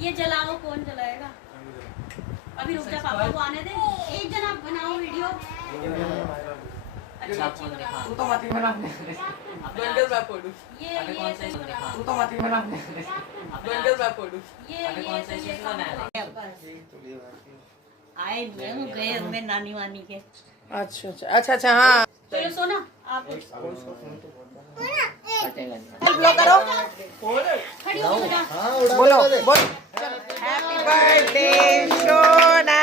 ये जलाओ, कौन जलाएगा? अभी रुक जा, पापा को आने दे। एक जना बनाओ वीडियो। अच्छी अच्छी बनाओ। तू तो मत ही बना। बंडल मैं फोड़ू। ये सही बनाओ। तू तो मत ही बना। बंडल मैं फोड़ू। ये आए गए हमें नानी वानी के। अच्छा अच्छा अच्छा अच्छा हाँ। चलो सोना आप ब्लॉग करो। खड़ी हो बेटा। बोलो बोल। हैप्पी बर्थडे सोना,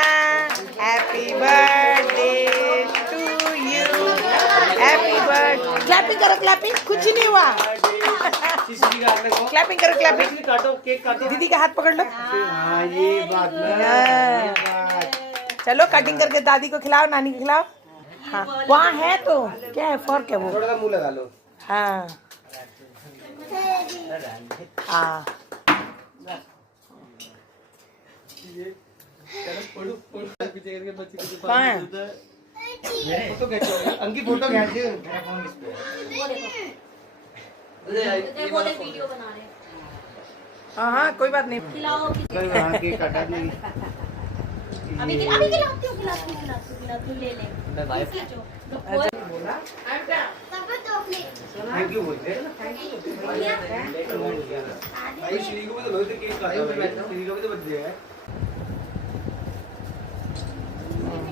happy birthday to you, happy birthday. Clapping करो, क्लैपिंग। कुछ नहीं हुआ। क्लैपिंग करो, क्लैपिंग। काटो, केक काटो। दीदी का हाथ पकड़ लो। हाँ ये बात ना। चलो कटिंग करके दादी को खिलाओ, नानी को खिलाओ। हाँ वहाँ है तो क्या है, फर्क है वो। थोड़ा सा मुंह लगा लो। हाँ हाँ पीछे करके बच्चे को कहाँ है? फोटो खींचो, अंकी फोटो खींच। देखो देख वीडियो बना रहे हैं। हाँ हाँ कोई बात नहीं। खिलाओ केक काटा नहीं। अभी खिलाती हूँ, खिलाती हूँ, ले ले। मैं भाई खींचो। थैंक यू बोलते हैं। भाई श्री को भी तो लोग केक काटा है। श्री को भी तो बर्थडे है।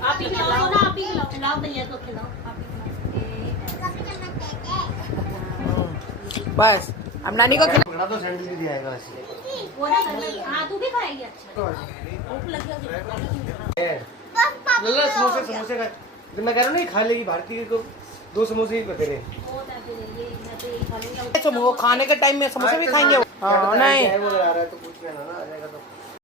आप ही खिलाओ ना, आप ही खिलाओ भैया को खिलाओ, आप ही खिलाओ। बस अब नानी को खिला। बड़ा तो सैंडविच भी दिया है वैसे। वो ना घर में। हाँ तू भी खाएगी? अच्छा भूख लगी होगी। लल्ला समोसे समोसे का मैं कह रहा हूँ नहीं खा लेगी भारती को 2 समोसे ही पकड़े। वो खाने के टाइम में समोसे भी खाएंगे। हाँ नहीं वो आ रहा है तो पूछ लेना ना आ जाएगा तो।